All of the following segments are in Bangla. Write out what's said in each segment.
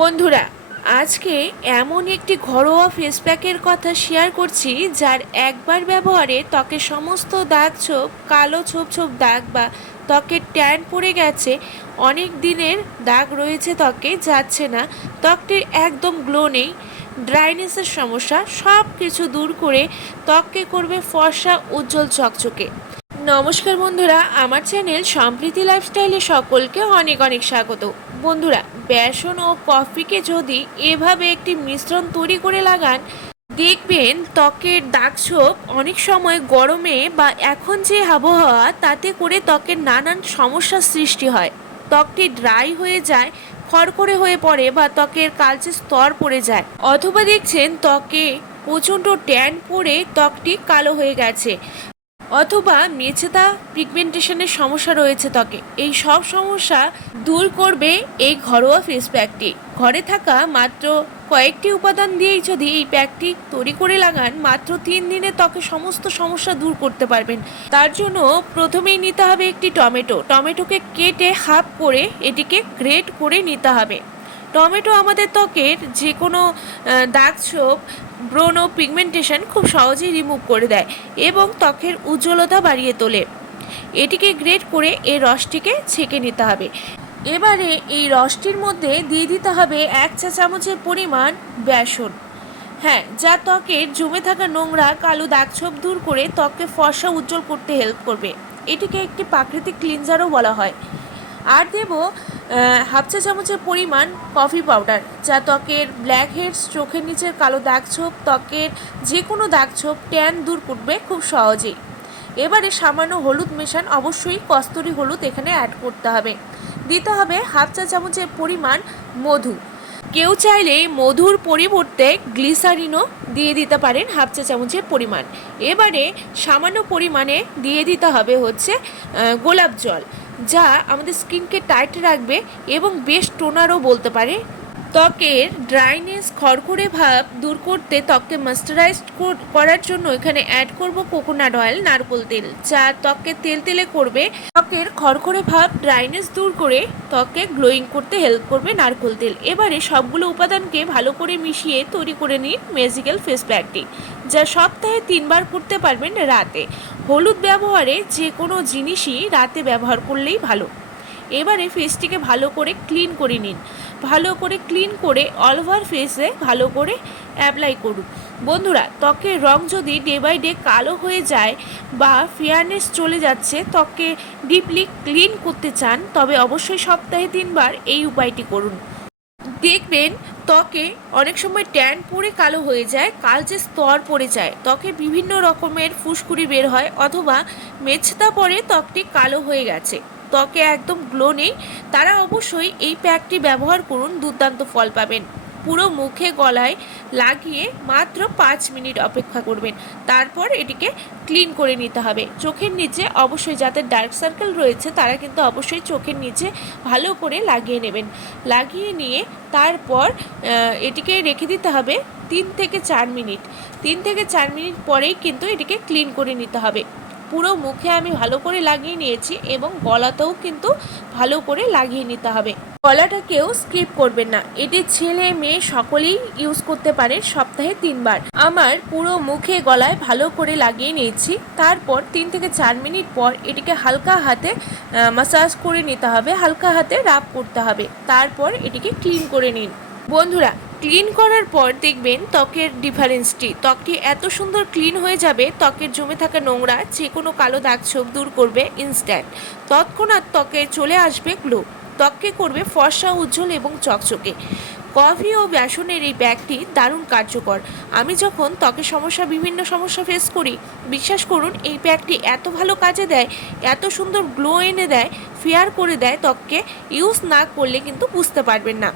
বন্ধুরা, আজকে এমন একটি ঘরোয়া ফেস প্যাকের কথা শেয়ার করছি, যার একবার ব্যবহারে ত্বকের সমস্ত দাগ ছোপ, কালো ছোপ ছোপ দাগ বা ত্বকের ট্যান পড়ে গেছে। অনেক দিনের দাগ রয়েছে ত্বকে, যাচ্ছে না। ত্বকটির একদম গ্লো নেই ড্রাইনেসের সমস্যা সব কিছু দূর করে ত্বককে করবে ফর্সা, উজ্জ্বল চকচকে। নমস্কার বন্ধুরা, আমার চ্যানেল সম্প্রীতি লাইফস্টাইলে সকলকে অনেক অনেক স্বাগত। বন্ধুরা বেসন ও কফিকে যদি এভাবে একটি মিশ্রণ তৈরি করে লাগান, দেখবেন ত্বকের দাগ ছোপ অনেক সময় গরমে বা এখন যে আবহাওয়া, তাতে করে ত্বকের নানান সমস্যার সৃষ্টি হয়। ত্বকটি ড্রাই হয়ে যায়, খড়খড়ে হয়ে পড়ে বা ত্বকের কালচে স্তর পড়ে যায়। অথবা দেখছেন ত্বকে প্রচণ্ড ট্যান পড়ে, ত্বকটি কালো হয়ে গেছে। অথবা মেছেদা পিগমেন্টেশনের সমস্যা রয়েছে ত্বকে। এই সব সমস্যা দূর করবে এই ঘরোয়া ফেস প্যাকটি ঘরে থাকা মাত্র কয়েকটি উপাদান দিয়েই যদি এই প্যাকটি তৈরি করে লাগান, মাত্র তিন দিনে ত্বকে সমস্ত সমস্যা দূর করতে পারবেন। তার জন্য প্রথমেই নিতে হবে একটি টমেটো। টমেটোকে কেটে হাফ করে এটিকে গ্রেট করে নিতে হবে। টমেটো আমাদের ত্বকের যে কোনো দাগ ছোপ ব্রণ পিগমেন্টেশন খুব সহজেই রিমুভ করে দেয় এবং ত্বকের উজ্জ্বলতা বাড়িয়ে তোলে। এটিকে গ্রেট করে এই রসটিকে ছেঁকে নিতে হবে। এবারে এই রসটির মধ্যে দিয়ে দিতে হবে এক চা চামচের পরিমাণ বেসন। হ্যাঁ যা ত্বকের জমে থাকা নোংরা কালো দাগ ছোপ দূর করে ত্বককে ফর্সা উজ্জ্বল করতে হেল্প করবে। এটিকে একটি প্রাকৃতিক ক্লিনজারও বলা হয়। আর দেব হাফ চা চামচের পরিমাণ কফি পাউডার, যা ত্বকের ব্ল্যাক হেডস চোখের নিচের কালো দাগ ছোপ, ত্বকের যে কোনো দাগ ছোপ ট্যান দূর করবে খুব সহজেই। এবারে সামান্য হলুদ মেশান, অবশ্যই কস্তুরি হলুদ এখানে অ্যাড করতে হবে। দিতে হবে হাফ চা চামচের পরিমাণ মধু। কেউ চাইলে মধুর পরিবর্তে গ্লিসারিনও দিয়ে দিতে পারেন হাফ চা চামচের পরিমাণ। এবারে সামান্য পরিমাণে দিয়ে দিতে হবে হচ্ছে গোলাপ জল। যা আমাদের স্কিনকে টাইট রাখবে এবং বেশ টোনারও বলতে পারে। ত্বকের ড্রাইনেস খড়খড়ে ভাব দূর করতে ত্বককে ময়েশ্চারাইজ করার জন্য এখানে অ্যাড করব কোকোনাট অয়েল নারকোল তেল। যা ত্বককে তেল তেলে করবে। ত্বকের খড়খড়ে ভাব ড্রাইনেস দূর করে ত্বককে গ্লোয়িং করতে হেল্প করবে নারকোল তেল। এবারে সবগুলো উপাদানকে ভালো করে মিশিয়ে তৈরি করে নিন ম্যাজিক্যাল ফেস প্যাকটি যা সপ্তাহে তিনবার করতে পারবেন রাতে। হলুদ ব্যবহারে যে কোনো জিনিসই রাতে ব্যবহার করলেই ভালো। এবারে ফেসটিকে ভালো করে ক্লিন করে নিন। ভালো করে ক্লিন করে অল ওভার ফেসে ভালো করে অ্যাপ্লাই করুন। বন্ধুরা, ত্বকের রং যদি ডে বাই ডে কালো হয়ে যায় বা ফেয়ারনেস চলে যাচ্ছে, ত্বককে ডিপলি ক্লিন করতে চান, তবে অবশ্যই সপ্তাহে তিনবার এই উপায়টি করুন। দেখবেন ত্বকে অনেক সময় ট্যান পড়ে কালো হয়ে যায় কালচে স্তর পড়ে যায়, ত্বকে বিভিন্ন রকমের ফুসকুড়ি বের হয় অথবা মেছতা পরে ত্বকটি কালো হয়ে গেছে। ত্বকে একদম গ্লো নেই, তারা অবশ্যই এই প্যাকটি ব্যবহার করুন, দুর্দান্ত ফল পাবেন। পুরো মুখে গলায় লাগিয়ে মাত্র পাঁচ মিনিট অপেক্ষা করবেন। তারপর এটিকে ক্লিন করে নিতে হবে। চোখের নিচে অবশ্যই যাদের ডার্ক সার্কেল রয়েছে, তারা কিন্তু অবশ্যই চোখের নিচে ভালো করে লাগিয়ে নেবেন। লাগিয়ে নিয়ে তারপর এটিকে রেখে দিতে হবে তিন থেকে চার মিনিট। তিন থেকে চার মিনিট পরেই কিন্তু এটিকে ক্লিন করে নিতে হবে। পুরো মুখে আমি ভালো করে লাগিয়ে নিয়েছি এবং গলাতেও কিন্তু ভালো করে লাগিয়ে নিতে হবে। গলাটাকেও স্কিপ করবেন না। এটি ছেলে মেয়ে সকলেই ইউজ করতে পারে সপ্তাহে তিনবার। আমার পুরো মুখে গলায় ভালো করে লাগিয়ে নিয়েছি। তারপর তিন থেকে চার মিনিট পর এটিকে হালকা হাতে মাসাজ করে নিতে হবে। হালকা হাতে রাব করতে হবে। তারপর এটিকে ক্লিন করে নিন। বন্ধুরা ক্লিন করার পর দেখবেন ত্বকের ডিফারেন্সটি। ত্বকটি এত সুন্দর ক্লিন হয়ে যাবে, ত্বকের জমে থাকা নোংরা যে কোনো কালো দাগ ছোপ দূর করবে ইনস্ট্যান্ট তৎক্ষণাৎ ত্বকে চলে আসবে গ্লো। ত্বককে করবে ফর্সা, উজ্জ্বল এবং চকচকে। কফি ও বেসনের এই ব্যাগটি দারুণ কার্যকর। আমি যখন ত্বকের সমস্যা, বিভিন্ন সমস্যা ফেস করি, বিশ্বাস করুন, এই প্যাকটি এত ভালো কাজে দেয়, এত সুন্দর গ্লো এনে দেয় ফেয়ার করে দেয় ত্বককে। ইউজ না করলে কিন্তু বুঝতে পারবেন না।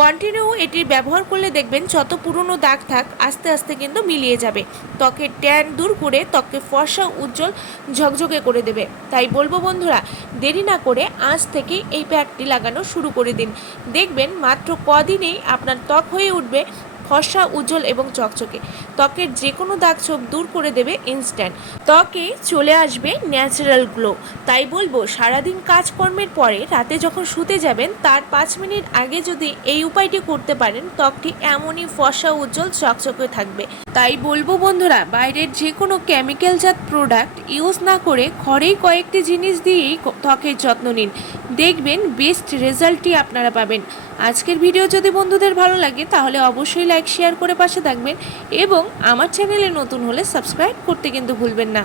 কন্টিনিউ এটি ব্যবহার করলে দেখবেন যত পুরনো দাগ থাক, আস্তে আস্তে কিন্তু মিলিয়ে যাবে। ত্বকের ট্যান দূর করে ত্বককে ফর্সা, উজ্জ্বল, ঝকঝকে করে দেবে। তাই বলব বন্ধুরা, দেরি না করে আজ থেকে এই প্যাকটি লাগানো শুরু করে দিন। দেখবেন মাত্র কদিনেই আপনার ত্বক হয়ে উঠবে ফর্সা, উজ্জ্বল এবং চকচকে। ত্বকের যে কোনো দাগ ছোপ দূর করে দেবে ইনস্ট্যান্ট ত্বকে চলে আসবে ন্যাচারাল গ্লো তাই বলব, সারাদিন কাজকর্মের পরে রাতে যখন শুতে যাবেন, তার পাঁচ মিনিট আগে যদি এই উপায়টি করতে পারেন, ত্বকটি এমনই ফর্সা, উজ্জ্বল, চকচকে থাকবে। তাই বলব বন্ধুরা, বাইরের যে কোনো কেমিক্যালজাত প্রোডাক্ট ইউজ না করে ঘরেই কয়েকটি জিনিস দিয়েই ত্বকের যত্ন নিন। দেখবেন বেস্ট রেজাল্টই আপনারা পাবেন। আজকের ভিডিও যদি বন্ধুদের ভালো লাগে, তাহলে অবশ্যই লাইক শেয়ার করে পাশে থাকবেন এবং আমার চ্যানেলে নতুন হলে সাবস্ক্রাইব করতে কিন্তু ভুলবেন না।